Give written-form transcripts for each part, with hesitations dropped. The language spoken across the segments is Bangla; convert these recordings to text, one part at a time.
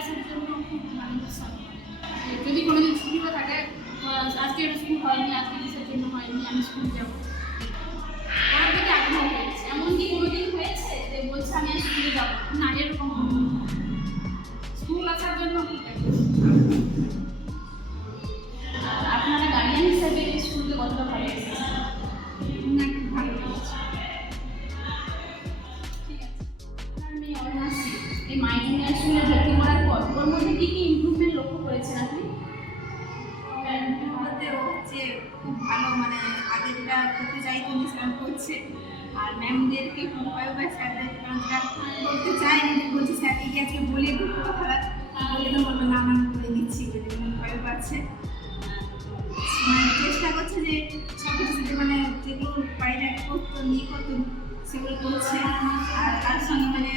আসার জন্য খুব মানে উৎসাহ। যদি কোনোদিন ছুটিও থাকে, আজকে একটা স্কুল হয়নি, আজকে কিসের জন্য হয়নি, আমি স্কুল যাবো, ওর দিকে আগ্রহ হয়েছে। এমনকি কোনোদিন হয়েছে যে বলছে আমি আর স্কুলে যাবো না, এরকম স্কুল আসার জন্য খুব আর আপনারা গার্ডিয়ান হিসাবে স্কুলকে কতটা ভালো লেগেছে? না, খুব ভালো লেগেছে। ঠিক আছে, আপনার মেয়ে অনার্সি এই মাই ইন্ডিয়ান স্কুলে ভর্তি করার পর ওর মধ্যে কী কী ইমপ্রুভমেন্ট লক্ষ্য করেছেন আপনি? বলতে ও হচ্ছে খুব ভালো, মানে আগে যেটা করতে চাইতো সেটা করছে। আর ম্যামদেরকে ভয় বা স্যারদের যেটা করতে চায়নি, বলছে স্যারকে গিয়ে আজকে বলে দুটো কথাটা বলে তো বলবে না আমার করে দিচ্ছি, ভয় পাচ্ছে। মানে চেষ্টা করছে যে সব কিছু মানে যেগুলো বাড়িতে করতো নিয়ে করতো সেগুলো করছে। আর তার সঙ্গে মানে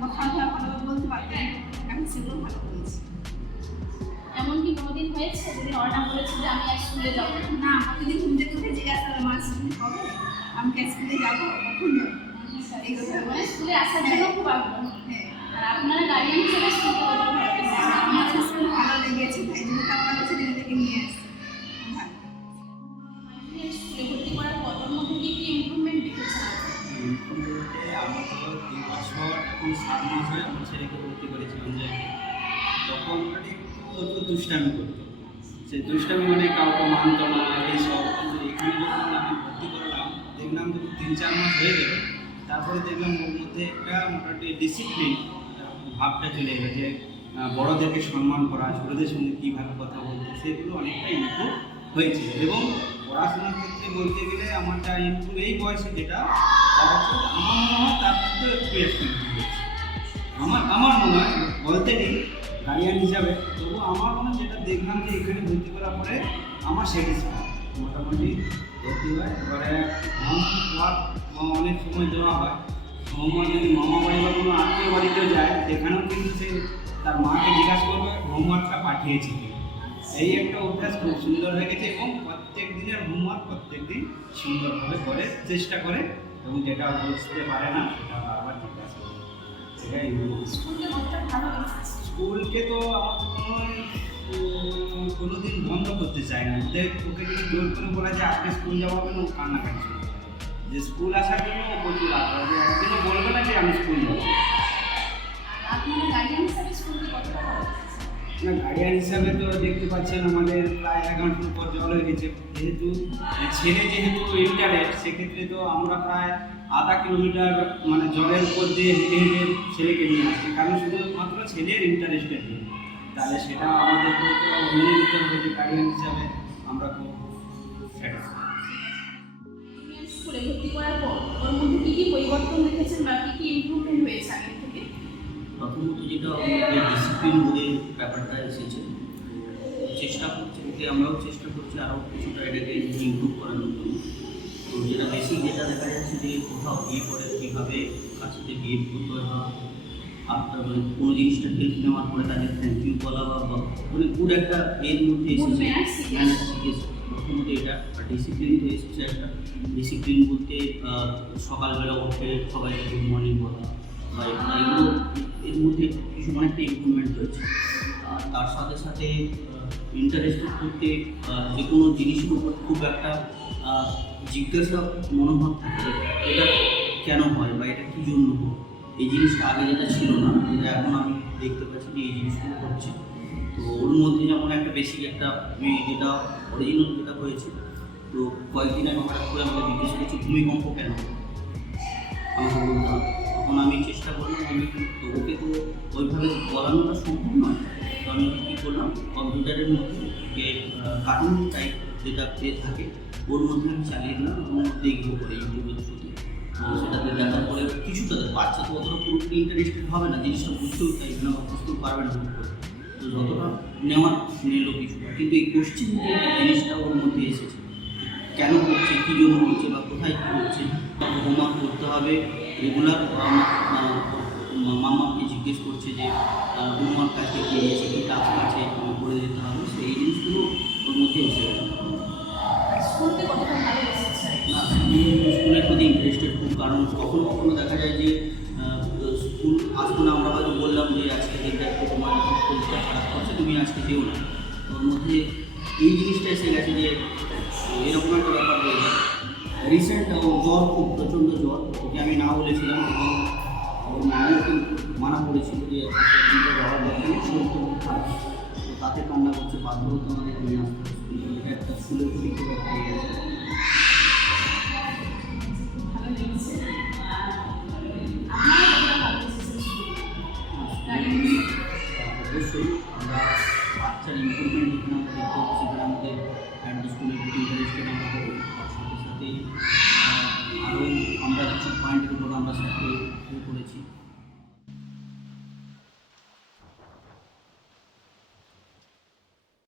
কথাবার্তা ভালোভাবে বলতে পারতেন, এখন সেগুলো ভালো করেছে। এমনকি কোনোদিন হয়েছে যদি অর্ডার করেছে যে আমি আর স্কুলে যাবো না, প্রতিদিন ঘুম থেকে উঠে জিজ্ঞাসা করে মা স্কুল কবে, আমি কি স্কুলে যাবো, কখন যাবো, এই কথা মানে স্কুলে আসার জন্য খুব আগ্রহ। হ্যাঁ। আর আপনারা গার্ডিয়ান হিসেবে স্কুলকে কতটা ভালো লেগেছে? আমাদের স্কুল ভালো লেগেছে, তাই জন্য তো আমাদের ছেলেটাকে নিয়ে আসছি। স্কুলে ভর্তি করার পর ওর মধ্যে কী কী ইমপ্রুভমেন্ট দেখেছেন? বলতে আমি তো 2 বছর এখন 7 মাস হয়ে আমার ছেলেকে ভর্তি করেছিলাম, যে তখন একটু দুষ্টামি করতো। সে দুষ্টামি মানে কাউকে মানতো না এইসব। কিন্তু এখানে যখন আমি ভর্তি করলাম দেখলাম যে 3-4 মাস হয়ে গেল, তারপরে দেখলাম ওর মধ্যে একটা মোটামুটি ডিসিপ্লিন ভাবটা চলে এলো, যে বড়োদেরকে সম্মান করা, ছোটোদের সঙ্গে কীভাবে কথা বলতে, সেগুলো অনেকটা ইমপ্রুভ হয়েছে। এবং পড়াশোনার ক্ষেত্রে বলতে গেলে আমার যা ইমপ্রুভ এই বয়সে যেটা আমার মনে হয় তার মধ্যে একটু হয়েছে। আমার মনে হয় বলতে নেই গার্ডিয়ান হিসাবে, তবু আমার মনে হয় যেটা দেখলাম যে এখানে ভর্তি করার পরে আমার স্যাটিসফাই মোটামুটি ভর্তি হয়। এবারে হোমওয়ার্ক অনেক সময় দেওয়া হয়, হোমওয়ার্ক যদি মামা বাড়ি বা কোনো আত্মীয় বাড়িতেও যায় সেখানেও কিন্তু সে তার মাকে জিজ্ঞাসা করবে হোমওয়ার্কটা পাঠিয়েছে কি। এই একটা অভ্যাস খুব সুন্দর হয়ে গেছে এবং প্রত্যেক দিনের হোমওয়ার্ক প্রত্যেক দিন সুন্দরভাবে করে চেষ্টা করে, এবং যেটা বুঝতে পারে না সেটা বারবার জিজ্ঞাসা করে। সেটাই স্কুলকে কতটা ভালো লেগেছে? স্কুলকে তো আমার কোনো দিন বন্ধ করতে চায় না। ওকে যদি জোর করে বলা যায় আজকে স্কুল যাবো হবে না, ও কান্নাকাটি শুরু করে। যে স্কুল আসার জন্য ও প্রচুর আগ্রহ, যে একদিনও বলবে না যে আমি স্কুল যাবো। আপনারা গার্ডিয়ান হিসাবে স্কুলকে কতটা ভালো লেগেছে? না, গার্ডিয়ান হিসাবে তো দেখতে পাচ্ছেন আমাদের প্রায় 1 ঘন্টার পর জল হয়ে গেছে। যেহেতু ইন্টারেস্ট, সেক্ষেত্রে তো আমরা প্রায় আধা কিলোমিটার মানে জলের উপর দিয়ে হেঁটে হেঁটে ছেলেকে নিয়ে আসছি, কারণ শুধুমাত্র ছেলের ইন্টারেস্টের জন্য। তাহলে সেটা আমাদেরকে তো মেনে নিতে হবে যে গার্ডিয়ান হিসাবে আমরা খুব স্যাটিসফাই। স্কুলে ভর্তি করার পর ওর মধ্যে কী কী পরিবর্তন দেখেছেন বা কী কী ইমপ্রুভমেন্ট হয়েছে আগের থেকে? প্রথমত যেটা আমাদের ডিসিপ্লিন বলে ব্যাপারটা এসেছে, চেষ্টা করছি, ওকে আমরাও চেষ্টা করছি আরও কিছুটা এটাকে ইমপ্রুভ করানোর জন্য। তো যেটা বেসিক যেটা দেখা যাচ্ছে যে কোথাও বিয়ে করে কীভাবে কাছেতে বিহেভ করতে হয়, বা আপনার মানে কোনো জিনিসটা হেল্প নেওয়ার পরে তাদের থ্যাংক ইউ বলা বা মানে গুড একটা এর মধ্যে এসেছে ম্যানার্স শিখেছে। প্রথমত এটা ডিসিপ্লিন তো এসেছে একটা। ডিসিপ্লিন বলতে সকালবেলা উঠে সবাইকে গুড মর্নিং বলা বা এগুলো এর মধ্যে কিছু অনেকটা ইমপ্রুভমেন্ট হয়েছে। আর তার সাথে সাথে ইন্টারেস্টেড করতে যে কোনো জিনিসের উপর খুব একটা জিজ্ঞাসা মনোভাব থাকে, এটা কেন হয় বা এটা কী জন্য হয়, এই জিনিসটা আগে যেটা ছিল না, যেটা এখন আমি দেখতে পাচ্ছি যে এই জিনিসগুলো হচ্ছে। তো ওর মধ্যে যেমন একটা বেসিক একটা যেটা অরিজিনাল যেটা হয়েছে, তো কয়েকদিন আগে হঠাৎ করে আমাকে জিজ্ঞেস করছি ভূমিকম্প কেন আমাকে বলতে হবে। তখন আমি চেষ্টা করলাম, আমি তো ওকে তো ওইভাবে বলানোটা সম্ভব নয়, তো আমি কী করলাম কম্পিউটারের মধ্যে যে কার্টুন টাইপ যেটা পেয়ে থাকে ওর মধ্যে আমি চালিয়ে দিলাম এবং দেখবো করে ইউটিউবের থ্রুতে। সেটাতে দেখার পরে কিছুটা বাচ্চা তো অতটা পুরোপুরি ইন্টারেস্টেড হবে না, জিনিসটা বুঝতেও চাইবে না বা বুঝতেও পারবে না করে। তো যতটা নেওয়ার নিল কিছুটা, কিন্তু এই কোশ্চেন যে জিনিসটা ওর মধ্যে এসেছে, কেন হচ্ছে, কী জন্য হচ্ছে বা কোথায় কী হচ্ছে, হোমওয়ার্ক করতে হবে রেগুলার। মামাকে জিজ্ঞেস করছে যে হোমওয়ার্ক কাজটা কী দিয়েছে, কী টাস্ক আছে করে দিতে হবে, সেই জিনিসগুলো ওর মধ্যে এসে গেছে। স্কুলকে কতটা ভালো লেগেছে? না, স্কুলের প্রতি ইন্টারেস্টেড খুব, কারণ কখনো কখনো দেখা যায় যে স্কুল আসবো না, আমরা হয়তো বললাম বললাম যে আজকে দিনটা একটু তোমার একটু শরীরটা খারাপ করছে, তুমি আজকে যেও না। ওর মধ্যে এই জিনিসটা এসে গেছে যে এরকম একটা ব্যাপার রয়েছে। রিসেন্ট ও জ্বর, খুব প্রচণ্ড জ্বর, ওকে আমি না বলেছিলাম এবং ওর মাও কিন্তু মানা করেছিল যে দিনটা যাওয়ার দরকার নেই, শরীরটা খুব খারাপ। তো তাতে কান্না করছে, বাধ্য হতে আমাদের নিয়ে আসতে হচ্ছে। এটা একটা স্কুলের প্রতি খুব একটা ইয়ে আছে। ভালো লেগেছে। আমার ভালো লেগেছে। অবশ্যই আমরা বাচ্চার ইম্প্রুভমেন্ট যেখানে আমরা দেখতে পাচ্ছি, সেখানে আমাদের একটা স্কুলের প্রতি ইন্টারেস্টেড আমরা হবো। তার সাথে সাথে আরও আমরা কিছু পয়েন্টের উপর আমরা স্যারকে করেছি।